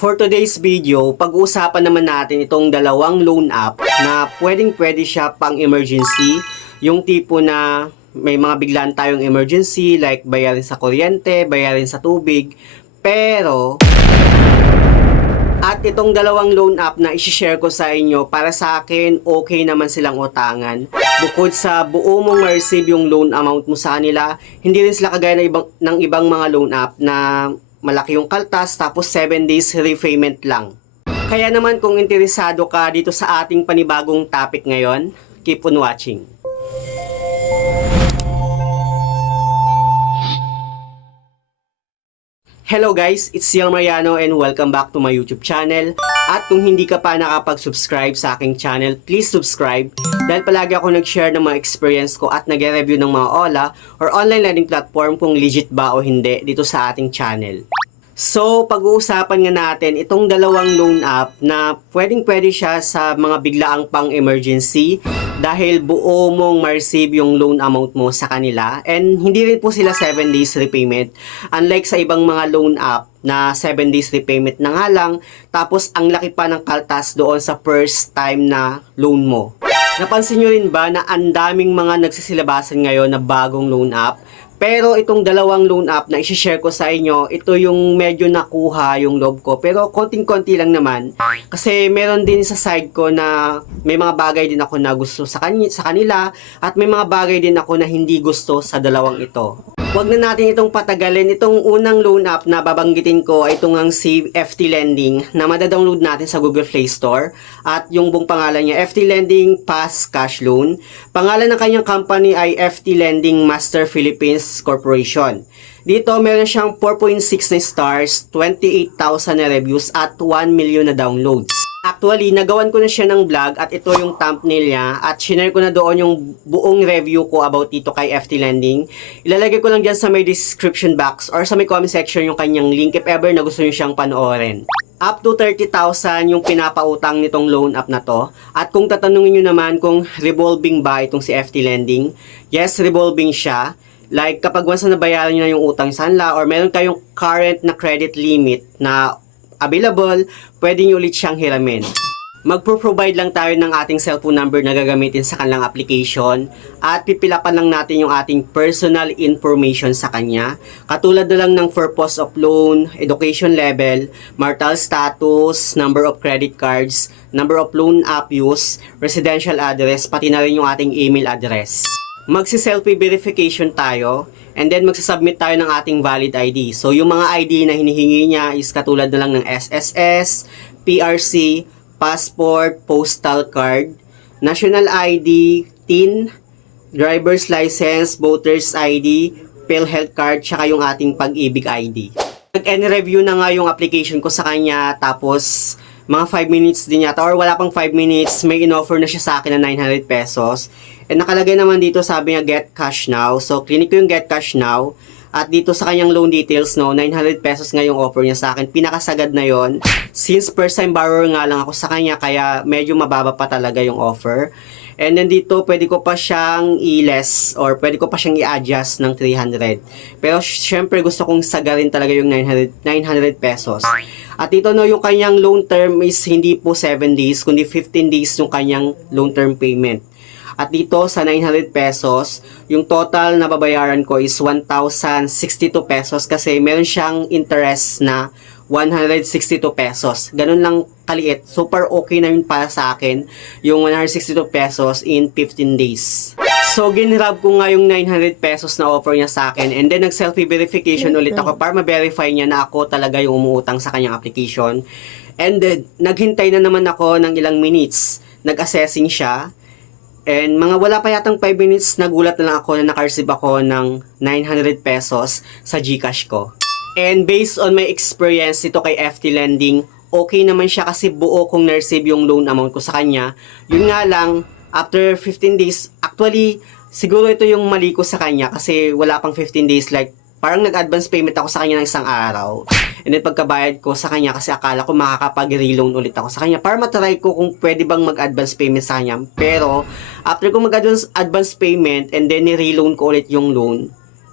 For today's video, pag-uusapan naman natin itong dalawang loan app na pwedeng-pwede siya pang emergency. Yung tipo na may mga biglaan tayong emergency like bayarin sa kuryente, bayarin sa tubig. Pero, at itong dalawang loan app na isi-share ko sa inyo, para sa akin, okay naman silang utangan. Bukod sa buo mong ma-receive yung loan amount mo sa kanila, hindi rin sila kagaya ng ibang mga loan app na malaki yung kaltas tapos 7 days repayment lang. Kaya naman kung interesado ka dito sa ating panibagong topic ngayon, keep on watching. Hello guys, it's Ciel Mariano and welcome back to my YouTube channel. At kung hindi ka pa nakapag-subscribe sa aking channel, please subscribe dahil palagi ako nag-share ng mga experience ko at nag-review ng mga OLA or online lending platform kung legit ba o hindi dito sa ating channel. So, pag-uusapan nga natin itong dalawang loan app na pwedeng-pwede siya sa mga biglaang pang-emergency dahil buo mong ma-receive yung loan amount mo sa kanila and hindi rin po sila 7 days repayment. Unlike sa ibang mga loan app na 7 days repayment na nga lang tapos ang laki pa ng kaltas doon sa first time na loan mo. Napansin nyo rin ba na ang daming mga nagsisilabasan ngayon na bagong loan app? Pero itong dalawang loan app na isi-share ko sa inyo, ito yung medyo nakuha yung loob ko. Pero konting-konti lang naman. Kasi meron din sa side ko na may mga bagay din ako na gusto sa kanila at may mga bagay din ako na hindi gusto sa dalawang ito. Huwag na natin itong patagalin. Itong unang loan app na babanggitin ko ay itong ang si FT Lending na madadownload natin sa Google Play Store. At yung buong pangalan niya, FT Lending Fast Cash Loan. Pangalan ng kanyang company ay FT Lending Master Philippines Corporation. Dito meron siyang 4.6 na stars, 28,000 na reviews at 1 million na downloads. Actually, nagawan ko na siya ng vlog at ito yung thumbnail niya at shinare ko na doon yung buong review ko about dito kay FT Lending. Ilalagay ko lang dyan sa may description box or sa may comment section yung kanyang link if ever na gusto nyo siyang panoorin. Up to 30,000 yung pinapautang nitong loan app na to. At kung tatanungin nyo naman kung revolving ba itong si FT Lending, yes, revolving siya. Like kapag once na nabayaran nyo na yung utang sa kanila or meron kayong current na credit limit na available, pwede nyo ulit siyang hiramin. Magpo-provide lang tayo ng ating cellphone number na gagamitin sa kanilang application at pipilapan lang natin yung ating personal information sa kanya. Katulad na lang ng purpose of loan, education level, marital status, number of credit cards, number of loan app use, residential address, pati na rin yung ating email address. Magsi-selfie verification tayo and then magsasubmit tayo ng ating valid ID. So yung mga ID na hinihingi niya is katulad na lang ng SSS, PRC, passport, postal card, national ID, TIN, driver's license, voter's ID, PhilHealth card, tsaka yung ating pag-ibig ID. Nag-review na nga yung application ko sa kanya tapos mga 5 minutes din yata or wala pang 5 minutes may in-offer na siya sa akin na 900 pesos. And nakalagay naman dito sabi niya get cash now. So clinic ko yung get cash now. At dito sa kanyang loan details 900 pesos nga yung offer niya sa akin. Pinakasagad na yon. Since first time borrower nga lang ako sa kanya kaya medyo mababa pa talaga yung offer. And then dito pwede ko pa siyang i-less or pwede ko pa siyang i-adjust ng 300. Pero syempre gusto kong sagarin talaga yung 900 pesos. At dito yung kanyang loan term is hindi po 7 days kundi 15 days yung kanyang loan term payment. At dito sa 900 pesos, yung total na babayaran ko is 1,062 pesos kasi meron siyang interest na 162 pesos. Ganun lang kaliit. Super okay na yun para sa akin yung 162 pesos in 15 days. So, ginrab ko nga yung 900 pesos na offer niya sa akin and then nag-selfie verification ulit ako para ma-verify niya na ako talaga yung umuutang sa kanyang application. And then, naghintay na naman ako ng ilang minutes. Nag-assessing siya. And mga wala pa yatang 5 minutes, nagulat na lang ako na naka-receive ako ng 900 pesos sa GCash ko. And based on my experience ito kay FT Lending, okay naman siya kasi buo kong na-receive yung loan amount ko sa kanya. Yun nga lang, after 15 days, actually, siguro ito yung mali ko sa kanya kasi wala pang 15 days, like parang nag-advance payment ako sa kanya ng isang araw. And then pagkabayad ko sa kanya kasi akala ko makakapag-reloan ulit ako sa kanya para matry ko kung pwede bang mag-advance payment sa kanya. Pero after ko mag-advance payment and then ni-reloan ko ulit yung loan,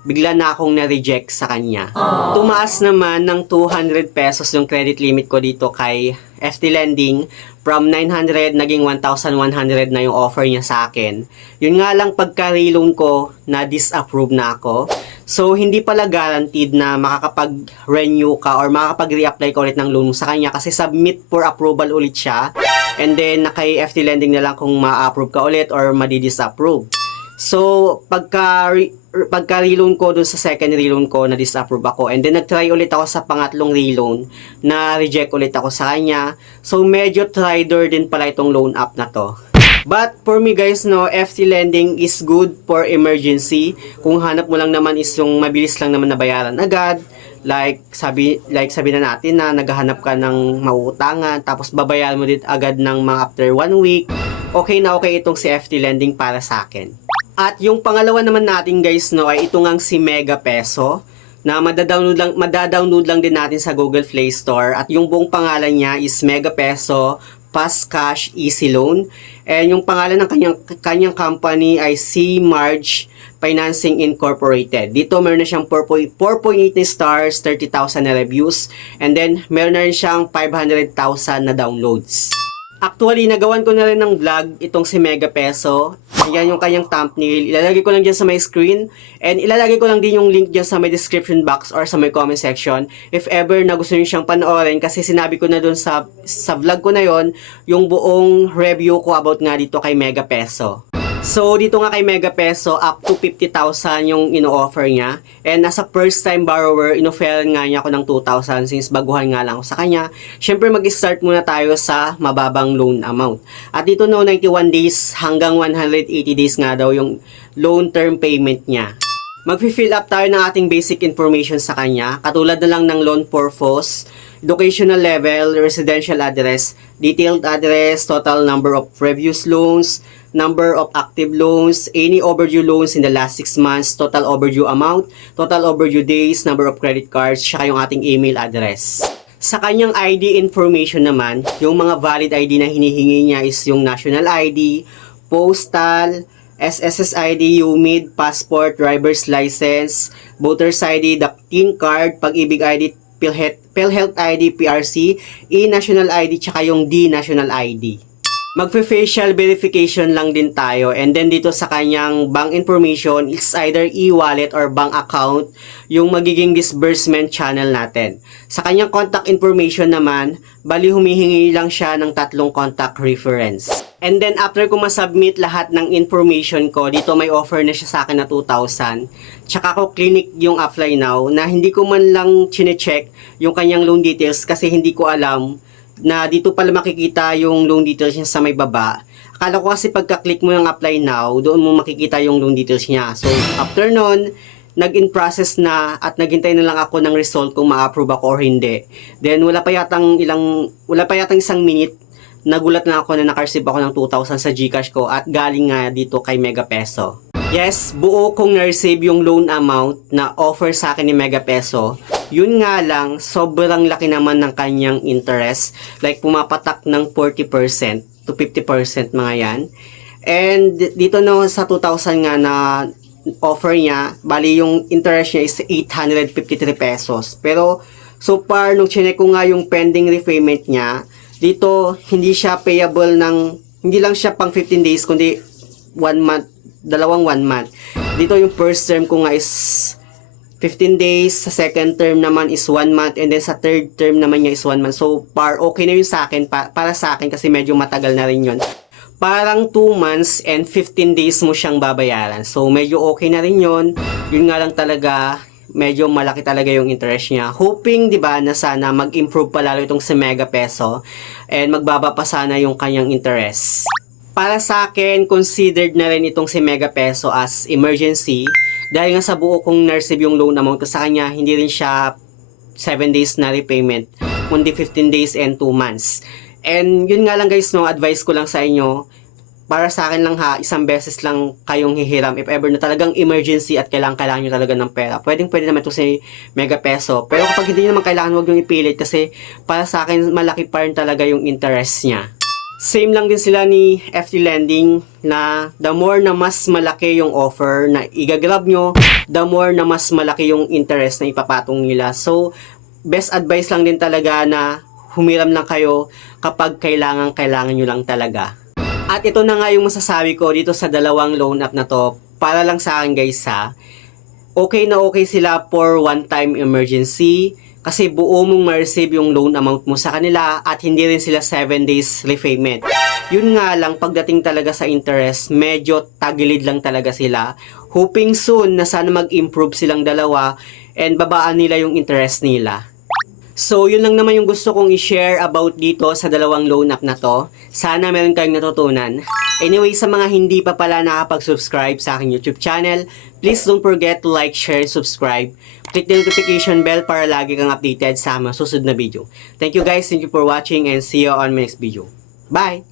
bigla na akong na-reject sa kanya. Tumaas naman ng 200 pesos yung credit limit ko dito kay FT Lending. From 900 naging 1,100 na yung offer niya sa akin. Yun nga lang pagka-reloan ko na disapprove na ako. So hindi pala guaranteed na makakapag-renew ka or makakapag-reapply ka ulit ng loan mo sa kanya kasi submit for approval ulit siya. And then kay FT Lending na lang kung ma-approve ka ulit or madi-disapprove. So, pagka-reloan ko dun sa second reloan ko, na-disapprove ako. And then, nag-try ulit ako sa pangatlong reloan, na-reject ulit ako sa kanya. So, medyo trader din pala itong loan app na to. But, for me guys, no, FT Lending is good for emergency. Kung hanap mo lang naman is yung mabilis lang naman na bayaran agad. Like sabi na natin na naghahanap ka ng mauutangan, tapos babayaran mo din agad ng mga after 1 week. Okay na okay itong si FT Lending para sa akin. At yung pangalawa naman natin guys no ay ito ngang si Mega Peso na madadownload lang din natin sa Google Play Store at yung buong pangalan niya is Mega Peso Fast Cash Easy Loan and yung pangalan ng kanyang company ay C Marge Financing Incorporated. Dito meron na siyang 4.8 na stars, 30,000 na reviews and then meron na rin siyang 500,000 na downloads. Actually, nagawan ko na rin ng vlog itong si Mega Peso. Ayan yung kanyang thumbnail. Ilalagay ko lang dyan sa my screen. And ilalagay ko lang din yung link dyan sa my description box or sa my comment section. If ever na gusto nyo siyang panoorin. Kasi sinabi ko na dun sa vlog ko na yon yung buong review ko about nga dito kay Mega Peso. So, dito nga kay Mega Peso, up to 50,000 yung ino-offer niya. And as a first-time borrower, in-offeran nga niya ako ng 2,000 since baguhan nga lang ako sa kanya. Siyempre, mag-start muna tayo sa mababang loan amount. At dito no, 91 days hanggang 180 days nga daw yung loan term payment niya. Mag-fill up tayo ng ating basic information sa kanya. Katulad na lang ng loan purpose, educational level, residential address, detailed address, total number of previous loans, number of active loans, any overdue loans in the last 6 months, total overdue amount, total overdue days, number of credit cards, saka yung ating email address. Sa kanyang ID information naman, yung mga valid ID na hinihingi niya is yung national ID, postal, SSS ID, UMID, passport, driver's license, voter's ID, the TIN card, Pag-ibig ID, PhilHealth ID, PRC, E-National ID, tsaka yung D-National ID. Magfe-facial verification lang din tayo and then dito sa kanyang bank information, it's either e-wallet or bank account yung magiging disbursement channel natin. Sa kanyang contact information naman, bali humihingi lang siya ng 3 contact reference. And then after ko masubmit lahat ng information ko, dito may offer na siya sa akin na 2,000. Tsaka ko clinic yung Apply Now na hindi ko man lang chine-check yung kanyang loan details kasi hindi ko alam na dito pala makikita yung loan details niya sa may baba. Akala ko kasi pagka-click mo yung Apply Now, doon mo makikita yung loan details niya. So, after nun, nag-in process na at naghintay na lang ako ng result kung ma-approve ako or hindi. Then, wala pa yatang isang minute, nagulat na ako na naka-receive ako ng 2,000 sa GCash ko at galing nga dito kay Mega Peso. Yes, buo kong na-receive yung loan amount na offer sa akin ni Mega Peso. Yun nga lang, sobrang laki naman ng kanyang interest. Like, pumapatak ng 40% to 50% mga yan. And dito no, sa 2,000 nga na offer niya, bali yung interest niya is 853 pesos. Pero, so far, nung chinek ko nga yung pending repayment niya, dito, hindi siya payable hindi lang siya pang 15 days, kundi 1 month, dalawang 1 month. Dito yung first term ko nga is 15 days, sa second term naman is 1 month, and then sa third term naman niya is 1 month. So, okay na yun sa akin, para sa akin kasi medyo matagal na rin yun. Parang 2 months and 15 days mo siyang babayaran. So, medyo okay na rin yun. Yun nga lang talaga, medyo malaki talaga yung interest niya. Hoping, di ba, na sana mag-improve pa lalo itong si Mega Peso and magbaba pa sana yung kanyang interest. Para sa akin, considered na rin itong si Mega Peso as emergency. Dahil nga sa buo kong na-receive yung loan amount ko sa kanya, hindi rin siya 7 days na repayment, kundi 15 days and 2 months. And yun nga lang guys, no, advice ko lang sa inyo, para sa akin lang ha, isang beses lang kayong hihiram if ever na talagang emergency at kailangan nyo talaga ng pera. Pwede naman ito si Mega Peso. Pero kapag hindi nyo naman kailangan, huwag nyo ipilit kasi para sa akin malaki pa rin talaga yung interest niya. Same lang din sila ni FT Lending na the more na mas malaki yung offer na igagrab nyo, the more na mas malaki yung interest na ipapatong nila. So, best advice lang din talaga na humiram lang kayo kapag kailangan nyo lang talaga. At ito na nga yung masasabi ko dito sa dalawang loan app na to. Para lang sa akin guys ha, okay na okay sila for one-time emergency kasi buo mong ma-receive yung loan amount mo sa kanila at hindi rin sila 7 days repayment. Yun nga lang, pagdating talaga sa interest, medyo tagilid lang talaga sila. Hoping soon na sana mag-improve silang dalawa and babaan nila yung interest nila. So, yun lang naman yung gusto kong i-share about dito sa dalawang loan app na to. Sana meron kayong natutunan. Anyway, sa mga hindi pa pala nakapag-subscribe sa aking YouTube channel, please don't forget to like, share, subscribe. Click the notification bell para lagi kang updated sa mga susunod na video. Thank you guys, thank you for watching and see you on my next video. Bye!